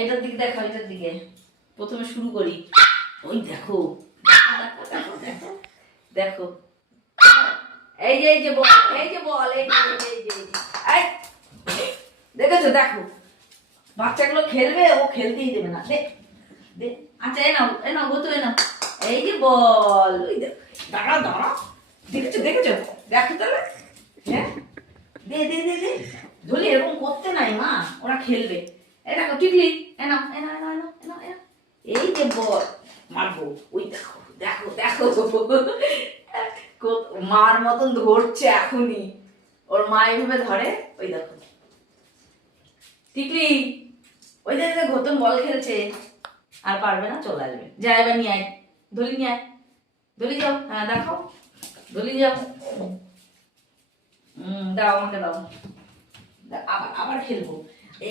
এটার দিকে দেখো, এটার দিকে প্রথমে শুরু করি। ওই দেখো, দেখো দেখো দেখো, এই যে বল, এই যে বল, এই যে দেখেছো? দেখো বাচ্চাগুলো খেলবে, ও খেলতেই দেবে না। দে, আচ্ছা এ নাও গো, তো এ নাও, এই যে বল। ওই দাঁড়া দাঁড়া, দেখেছো দেখেছো, দেখো তাহলে। হ্যাঁ, দে দে দে দে, ধরলি এরকম করতে নাই মা, ওরা খেলবে। এই দেখো টিকলি, এ নাও এ নাও এ নাও এ নাও এ নাও, এই যে বল, মারবো। ওই দেখো দেখো দেখো, মার মতন ধরছে এখনই, ওর মা এইভাবে ধরে। ওই দেখো টিকলি, ওই দেখো ঘতন বল খেলছে, আর পারবে না, চলে আসবে। যা এবার নিয়ে আয়, ধলি নিয়ে আয়, ধলি যাও। হ্যাঁ দেখো, ধলি যাও। দাও আমাকে দাও, আবার আবার খেলবো।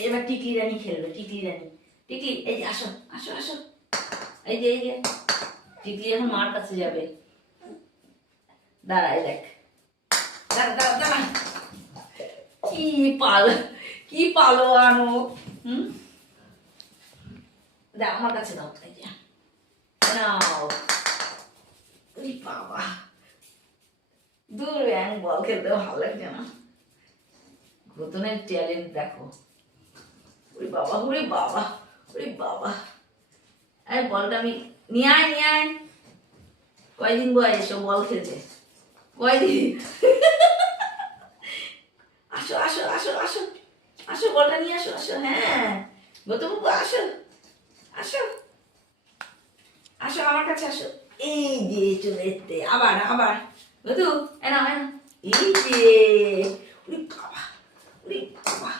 এবার টিকলি রানী খেলবে, টিকলি রানী। টিকলি, এই যে আসো আসো আসো, এই যে টিকলি এখন মার কাছে যাবে। দাঁড়াই দেখ, দাঁড়া দাঁড়া দাঁড়া, কি কি পালোয়ান ও। দাও আমার কাছে দাও, এই যে নাও। ওরে বাবা, দূর ব্যাং বল খেলতে ভালো লাগছে না। ঘতনের ট্যালেন্ট দেখো। ওরে বাবা, ওরে বাবা, ওরে বাবা। এই বলটা আমি নিয়ে আয়, নিয়ে আয়। কয়দিন বয়স ও বল খেলছে, কয়দিন। আসো আসো আসো আসো আসো, বলটা নিয়ে আসো, আসো। হ্যাঁ গৌতমবাবু, আসো আসো আসো আমার কাছে আসো। এই যে চলে এসতে, আবার আবার গতু, এনা এনা, এই যে। ওরে বাবা, ওরে বাবা,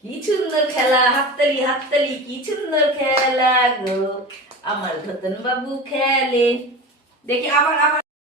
কি সুন্দর খেলা, হাততালি হাততালি, কি সুন্দর খেলা গো, আমার ঘতন বাবু খেলে। দেখি আবার আবার